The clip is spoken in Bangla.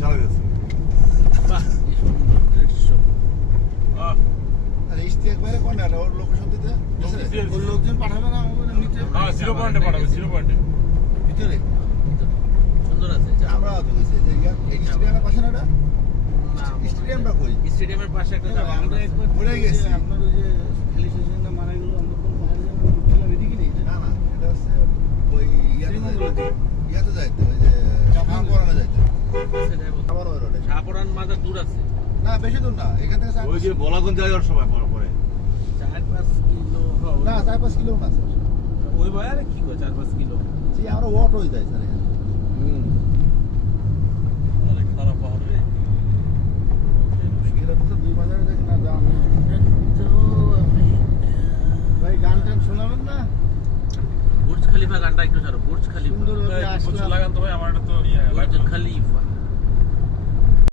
চালা গেছে। বাহ, কি সুন্দর দৃশ্য। আর ইশতিয়াক ভাইয়ের কোন একটা ওর লোকেশন দিতে ওর লোকজন পাঠাবে না আমাদের নিচে হ্যাঁ, 0 পয়েন্টে পাঠাবে, 0 পয়েন্টে। ভিতরে সুন্দর আছে যা। আমরা তো গেছি যে এই স্টেডিয়ামের পাশে না এটা না, স্টেডিয়ামটা কই স্টেডিয়ামের পাশে একটা জায়গা আমরা আছে। একবার ঘুরে গেছি। আপনার ওই যে খালি স্টেশনটা মারা গেল আমরা কোন পাহাড়ে যেন ঢুকছিলাম এদিকে নেই না না এটা হচ্ছে ওই ইয়াতে যাইতে ওই যে জাপান করানো যাইতে আবার ওই রোডে শাহপুরান মাজার দূর আছে, না বেশি দূর না এখান থেকে ওই যে বলাগঞ্জ যাওয়ার সময় পরে 4-5 কিলো। না 4-5 কিলো না স্যার ওই ভাই আরে কি গো 4-5 কিলো। জি আমরা অটোই যাই স্যার এখানে অনেক খারাপ পাহাড় রে। এটা তো 2 বাজারে দেখ না দাম ভাই গান টান শোনাবেন না বুর্জ খলিফা গানটা একটু ছাড়ো। বুর্জ খলিফা, সুন্দর ভাবে এই, আসলাম বুঝছো লাগান তো ভাই, আমার এটা তো বুর্জ খলিফা।